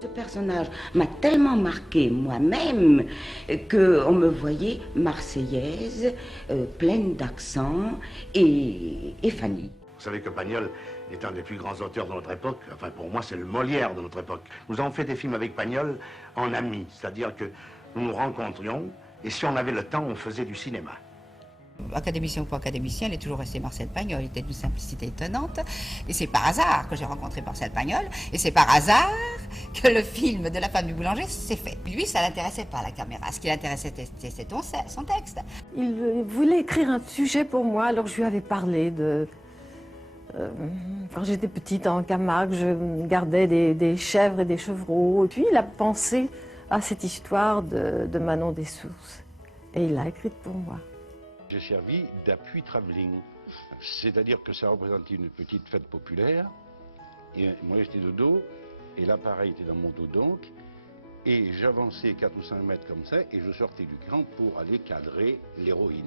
Ce personnage m'a tellement marqué moi-même qu'on me voyait marseillaise, pleine d'accent et Fanny. Vous savez que Pagnol est un des plus grands auteurs de notre époque. Enfin, pour moi, c'est le Molière de notre époque. Nous avons fait des films avec Pagnol en amis, c'est-à-dire que nous nous rencontrions et si on avait le temps, on faisait du cinéma. Académicien ou pas académicien, il est toujours resté Marcel Pagnol. Il était d'une simplicité étonnante. Et c'est par hasard que j'ai rencontré Marcel Pagnol. Et c'est par hasard que le film de La femme du boulanger s'est fait. Lui, ça l'intéressait pas, la caméra. Ce qui l'intéressait, c'était son texte. Il voulait écrire un sujet pour moi, alors je lui avais parlé de... quand j'étais petite en Camargue, je gardais des chèvres et des chevreaux. Et puis il a pensé à cette histoire de Manon des Sources. Et il l'a écrite pour moi. J'ai servi d'appui travelling, c'est-à-dire que ça représentait une petite fête populaire, et moi j'étais de dos, et l'appareil était dans mon dos donc, et j'avançais 4 ou 5 mètres comme ça, et je sortais du camp pour aller cadrer l'héroïne.